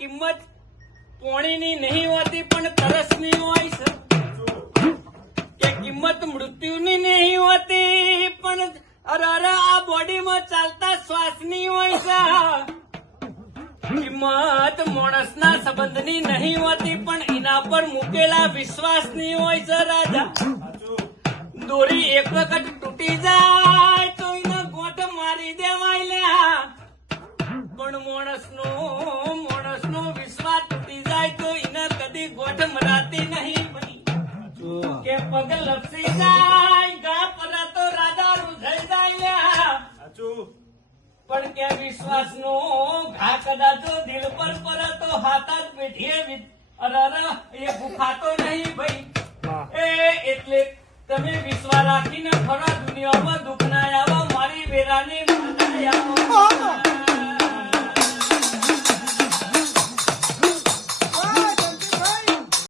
કિંમત પોણીની નહીં હોતી પણ તરસની હોય છે કે કિંમત મૃત્યુની નહીં હોતી પણ અરે આ બોડીમાં ચાલતા શ્વાસની હોય છે કિંમત માણસના સંબંધની નહીં હોતી પણ એના પર મૂકેલા વિશ્વાસની હોય છે રાજા દોરી એક વખત તૂટી જાય તો એનો ગોઠ મારી દેવાય લ્યા પણ માણસનો વિશ્વાસ તૂટી જાય તો એને કદી ગોઠ મરાતી નહીં ભાઈ કે પગ લપસી જાય ગા પર તો રાજા રૂઝાઈ જાય લ્યા પણ કે વિશ્વાસનો ઘા કદાચ દિલ પર પડે તો હાથા જ પેઢીએ અરે એ ભૂખાતો નહીં ભાઈ એટલે તમે વિશ્વાસ રાખીને ફરો દુનિયામાં દુઃખ ના આવો મારી વેરાની